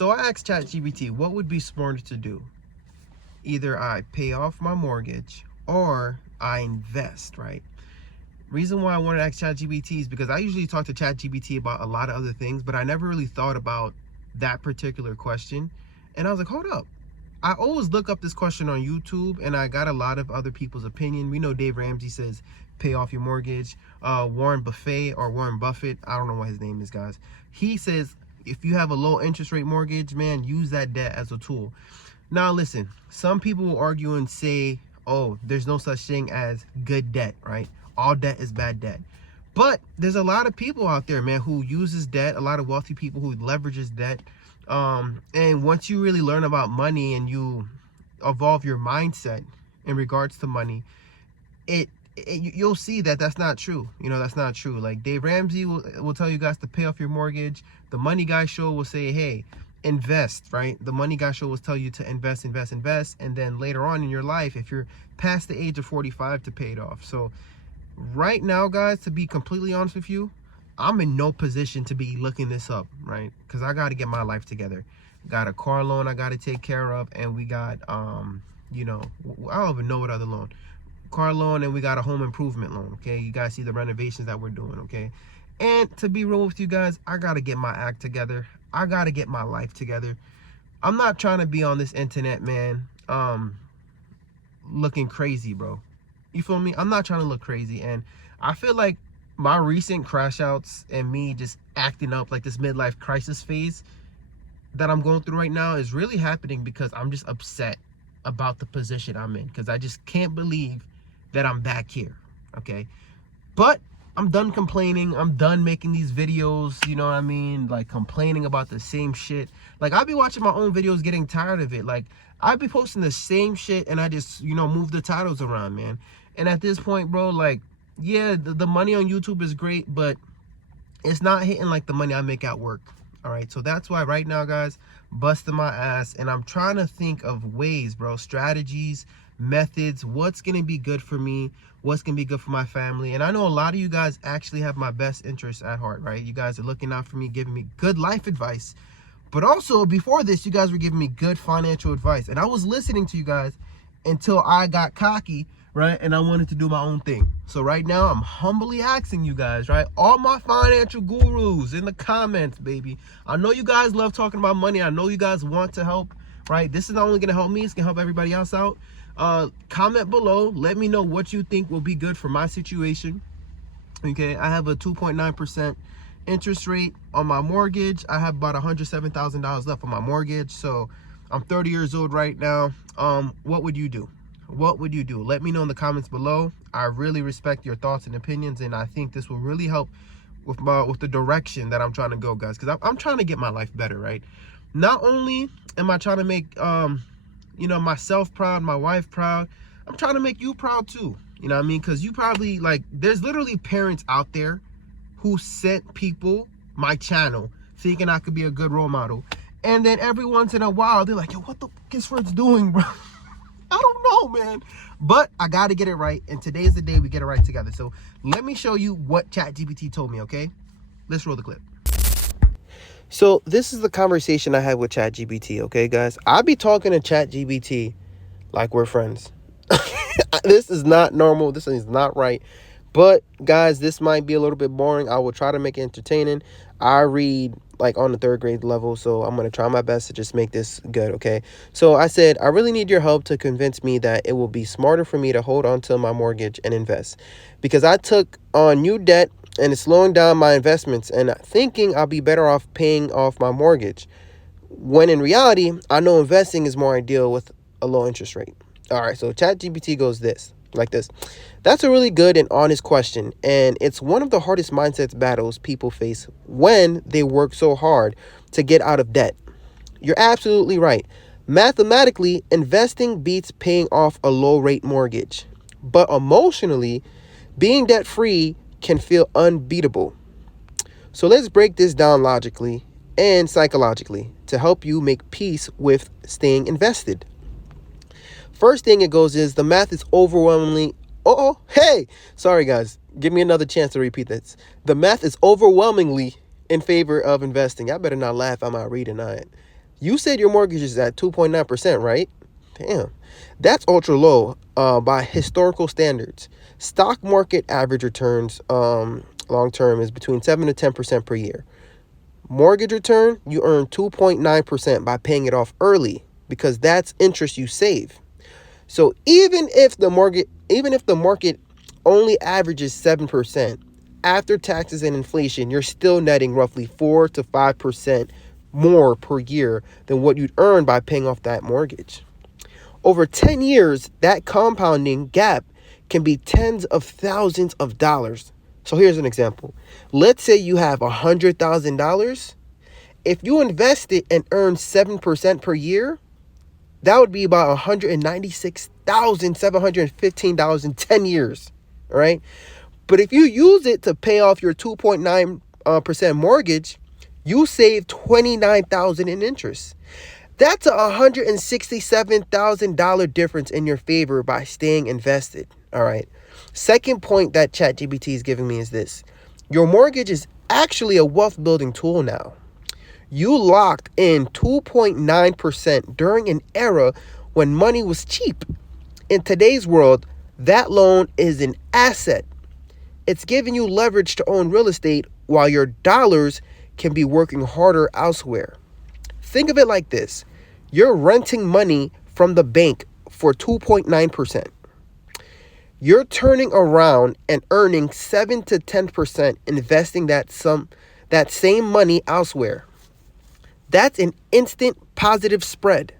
So I asked ChatGPT, what would be smarter to do? Either I pay off my mortgage or I invest, right? Reason why I wanted to ask ChatGPT is because I usually talk to ChatGPT about a lot of other things, but I never really thought about that particular question. And I was like, hold up. I always look up this question on YouTube, and I got a lot of other people's opinion. We know Dave Ramsey says pay off your mortgage. Warren Buffett, I don't know what his name is, guys. He says if you have a low interest rate mortgage, man, use that debt as a tool. Now listen, some people will argue and say, oh, there's no such thing as good debt, right? All debt is bad debt. But there's a lot of people out there, man, who uses debt, a lot of wealthy people who leverages debt. And once you really learn about money and you evolve your mindset in regards to money, you'll see that that's not true. That's not true. Like Dave Ramsey will tell you guys to pay off your mortgage. The Money Guy Show will say, hey, invest, right? The Money Guy Show will tell you to invest. And then later on in your life, if you're past the age of 45, to pay it off. So right now, guys, to be completely honest with you, I'm in no position to be looking this up, right? Because I got to get my life together. Got a car loan I got to take care of, and we got, I don't even know what other loan. Car loan, and we got a home improvement loan, okay? You guys see the renovations that we're doing, okay? And to be real with you guys, I got to get my act together. I got to get my life together. I'm not trying to be on this internet, man, looking crazy, bro. You feel me? I'm not trying to look crazy, and I feel like my recent crash outs and me just acting up, like this midlife crisis phase that I'm going through right now, is really happening because I'm just upset about the position I'm in, because I just can't believe that I'm back here, okay? But I'm done complaining. I'm done making these videos, you know what I mean? Like complaining about the same shit. Like I'll be watching my own videos getting tired of it. Like I'll be posting the same shit and I just, move the titles around, man. And at this point, bro, like, yeah, the money on YouTube is great, but it's not hitting like the money I make at work. All right, so that's why right now, guys, busting my ass, and I'm trying to think of ways, bro, strategies, methods, what's gonna be good for me, what's gonna be good for my family. And I know a lot of you guys actually have my best interests at heart, right? You guys are looking out for me, giving me good life advice. But also before this, you guys were giving me good financial advice, and I was listening to you guys until I got cocky, right? And I wanted to do my own thing. So right now, I'm humbly asking you guys, right? All my financial gurus in the comments, baby. I know you guys love talking about money. I know you guys want to help, right? This is not only going to help me, it's going to help everybody else out. Comment below. Let me know what you think will be good for my situation. Okay, I have a 2.9% interest rate on my mortgage. I have about $107,000 left on my mortgage. So I'm 30 years old right now. What would you do? What would you do? Let me know in the comments below. I really respect your thoughts and opinions, and I think this will really help with the direction that I'm trying to go, guys, because I'm trying to get my life better, right? Not only am I trying to make myself proud, my wife proud, I'm trying to make you proud too. You know what I mean? Because you probably, like, there's literally parents out there who sent people my channel thinking I could be a good role model, and then every once in a while they're like, yo, what the fuck is Fred's doing, bro? I don't know, man, but I got to get it right, and today's the day we get it right together. So let me show you what ChatGPT told me, okay? Let's roll the clip. So this is the conversation I had with ChatGPT, okay, guys? I'll be talking to ChatGPT like we're friends. This is not normal. This is not right. But, guys, this might be a little bit boring. I will try to make it entertaining. I read, like, on the 3rd grade level, so I'm going to try my best to just make this good, okay? So I said, I really need your help to convince me that it will be smarter for me to hold on to my mortgage and invest. Because I took on new debt, and it's slowing down my investments, and thinking I'll be better off paying off my mortgage. When in reality, I know investing is more ideal with a low interest rate. All right, so ChatGPT goes like this. That's a really good and honest question, and it's one of the hardest mindset battles people face when they work so hard to get out of debt. You're absolutely right. Mathematically, investing beats paying off a low-rate mortgage. But emotionally, being debt-free can feel unbeatable. So let's break this down logically and psychologically to help you make peace with staying invested. First thing it goes is the math is overwhelmingly... Sorry, guys. Give me another chance to repeat this. The math is overwhelmingly in favor of investing. I better not laugh. I'm not reading that. You said your mortgage is at 2.9%, right? Damn. That's ultra low by historical standards. Stock market average returns long term is between 7 to 10% per year. Mortgage return, you earn 2.9% by paying it off early because that's interest you save. So even if the market only averages 7%, after taxes and inflation, you're still netting roughly 4 to 5% more per year than what you'd earn by paying off that mortgage. Over 10 years, that compounding gap can be tens of thousands of dollars. So here's an example. Let's say you have $100,000. If you invest it and earn 7% per year, that would be about $196,715 in 10 years. All right. But if you use it to pay off your 2.9% mortgage, you save $29,000 in interest. That's a $167,000 difference in your favor by staying invested. All right. Second point that ChatGPT is giving me is this. Your mortgage is actually a wealth building tool now. You locked in 2.9% during an era when money was cheap. In today's world, that loan is an asset. It's giving you leverage to own real estate while your dollars can be working harder elsewhere. Think of it like this. You're renting money from the bank for 2.9%. You're turning around and earning 7 to 10% investing that same money elsewhere. That's an instant positive spread.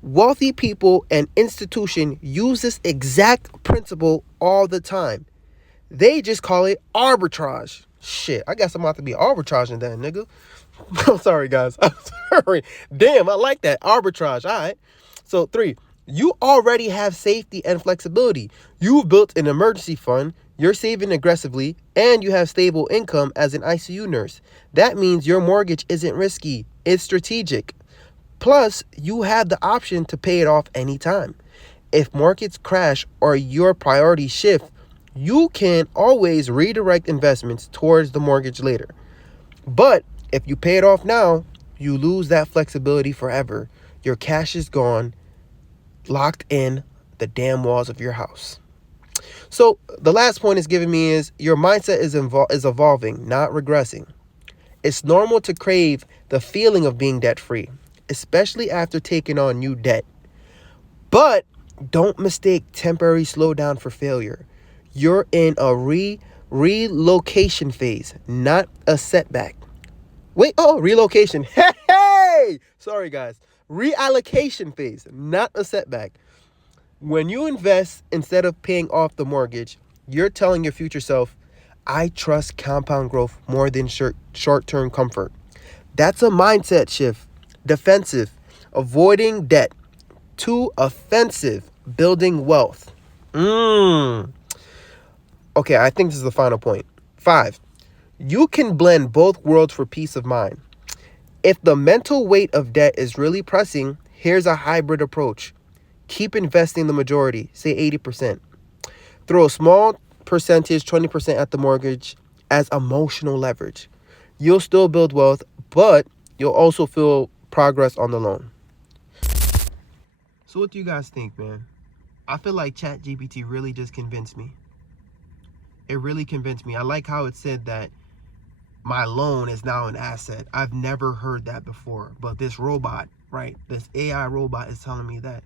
Wealthy people and institutions use this exact principle all the time. They just call it arbitrage. Shit, I guess I'm about to be arbitraging that, nigga. I'm sorry, guys. I'm sorry. Damn, I like that. Arbitrage. All right. So 3, you already have safety and flexibility. You've built an emergency fund. You're saving aggressively, and you have stable income as an ICU nurse. That means your mortgage isn't risky. It's strategic. Plus, you have the option to pay it off anytime. If markets crash or your priorities shift, you can always redirect investments towards the mortgage later. But if you pay it off now, you lose that flexibility forever. Your cash is gone, locked in the damn walls of your house. So the last point it's giving me is your mindset is evolving, not regressing. It's normal to crave the feeling of being debt-free, especially after taking on new debt. But don't mistake temporary slowdown for failure. You're in a relocation phase, not a setback. Relocation. Hey! Sorry, guys. Reallocation phase, not a setback. When you invest instead of paying off the mortgage, you're telling your future self, I trust compound growth more than short-term comfort. That's a mindset shift. Defensive, avoiding debt, to offensive, building wealth. Okay, I think this is the final point. 5, you can blend both worlds for peace of mind. If the mental weight of debt is really pressing, here's a hybrid approach. Keep investing the majority, say 80%. Throw a small percentage, 20% at the mortgage as emotional leverage. You'll still build wealth, but you'll also feel progress on the loan. So what do you guys think, man? I feel like ChatGPT really just convinced me. It really convinced me. I like how it said that my loan is now an asset. I've never heard that before. But this robot, right? This AI robot is telling me that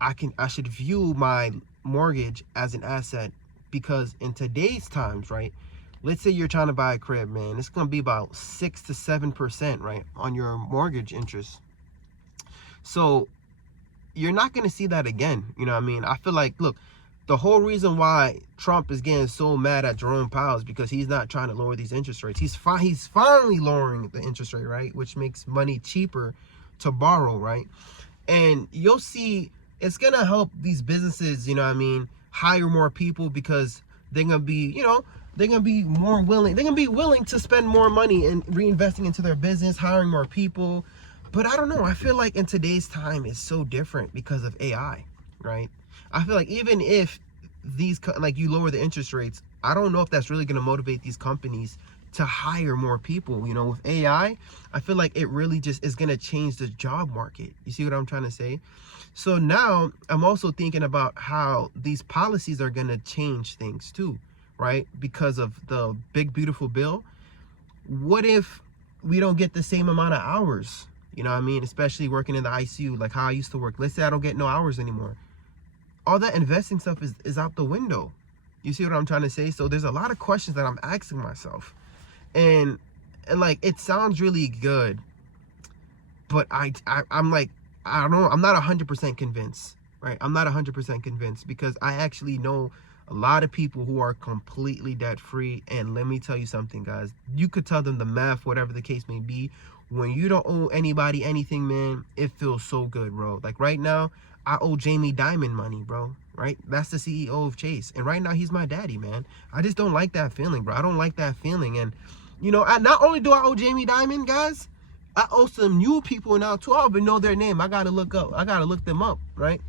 I should view my mortgage as an asset, because in today's times, right? Let's say you're trying to buy a crib, man. It's gonna be about 6 to 7%, right, on your mortgage interest. So you're not gonna see that again. You know what I mean? I feel like, look, the whole reason why Trump is getting so mad at Jerome Powell is because he's not trying to lower these interest rates. He's finally lowering the interest rate, right? Which makes money cheaper to borrow, right? And you'll see it's going to help these businesses, you know what I mean, hire more people, because they're going to be, they're going to be more willing. They're going to be willing to spend more money in reinvesting into their business, hiring more people. But I don't know. I feel like in today's time, it's so different because of AI, right? I feel like even if you lower the interest rates, I don't know if that's really going to motivate these companies to hire more people. You know, with AI, I feel like it really just is going to change the job market. You see what I'm trying to say? So now I'm also thinking about how these policies are going to change things too, right? Because of the big, beautiful bill. What if we don't get the same amount of hours? You know what I mean? Especially working in the ICU, like how I used to work. Let's say I don't get no hours anymore. All that investing stuff is out the window. You see what I'm trying to say? So there's a lot of questions that I'm asking myself. And like, it sounds really good, but I'm like, I don't know, I'm not 100% convinced, right? I'm not 100% convinced, because I actually know a lot of people who are completely debt free. And let me tell you something, guys, you could tell them the math, whatever the case may be. When you don't owe anybody anything, man, it feels so good, bro. Like right now, I owe Jamie Dimon money, bro, right? That's the CEO of Chase. And right now he's my daddy, man. I just don't like that feeling, bro. I don't like that feeling. And, you know, not only do I owe Jamie Dimon, guys, I owe some new people now too. I don't even know their name. I got to look them up, right?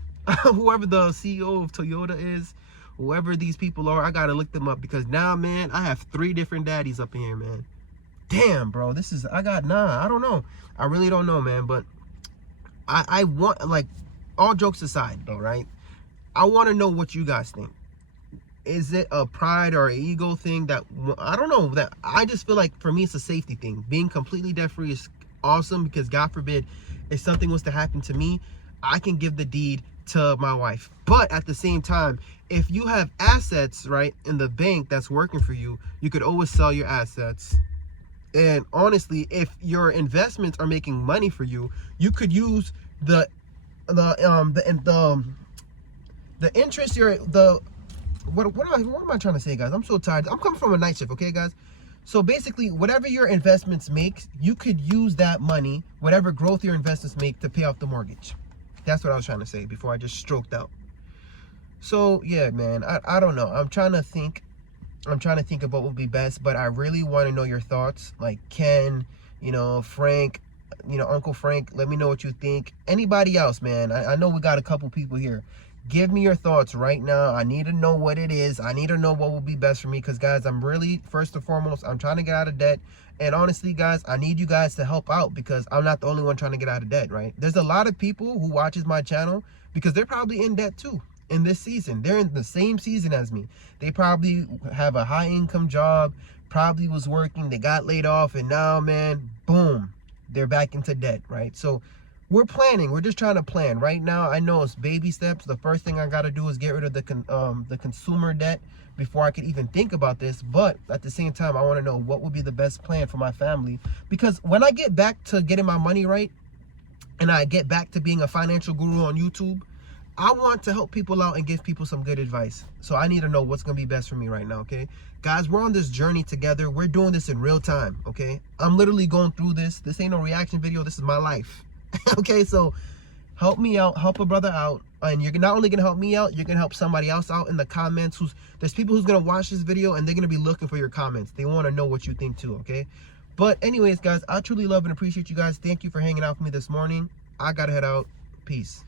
Whoever the CEO of Toyota is, whoever these people are, I got to look them up, because now, man, I have 3 different daddies up in here, man. Damn, bro, I don't know. I really don't know, man. But I want, like, all jokes aside though, right? I want to know what you guys think. Is it a pride or an ego thing that, I don't know, that I just feel like for me it's a safety thing. Being completely debt free is awesome, because God forbid if something was to happen to me, I can give the deed to my wife. But at the same time, if you have assets, right, in the bank that's working for you, you could always sell your assets. And honestly, if your investments are making money for you, you could use the interest what am I trying to say, guys? I'm so tired. I'm coming from a night shift, okay, guys? So basically, whatever your investments make, you could use that money, whatever growth your investments make, to pay off the mortgage. That's what I was trying to say before I just stroked out. So yeah, man, I don't know. I'm trying to think of what would be best, but I really want to know your thoughts. Like Ken, you know, Frank, you know, Uncle Frank, let me know what you think. Anybody else, man? I know we got a couple people here. Give me your thoughts right now. I need to know what it is. I need to know what will be best for me, because guys, I'm really, first and foremost, I'm trying to get out of debt. And honestly, guys, I need you guys to help out, because I'm not the only one trying to get out of debt, right? There's a lot of people who watches my channel because they're probably in debt too. In this season, they're in the same season as me. They probably have a high income job, probably was working, they got laid off, and now, man, boom, they're back into debt, right? So we're planning. We're just trying to plan. Right now, I know it's baby steps. The first thing I got to do is get rid of the consumer debt before I could even think about this. But at the same time, I want to know what would be the best plan for my family. Because when I get back to getting my money right, and I get back to being a financial guru on YouTube, I want to help people out and give people some good advice. So I need to know what's going to be best for me right now, okay? Guys, we're on this journey together. We're doing this in real time, okay? I'm literally going through this. This ain't no reaction video. This is my life. Okay, so help me out. Help a brother out. And you're not only going to help me out, you're going to help somebody else out in the comments. There's people who's going to watch this video, and they're going to be looking for your comments. They want to know what you think too, okay? But anyways, guys, I truly love and appreciate you guys. Thank you for hanging out with me this morning. I got to head out. Peace.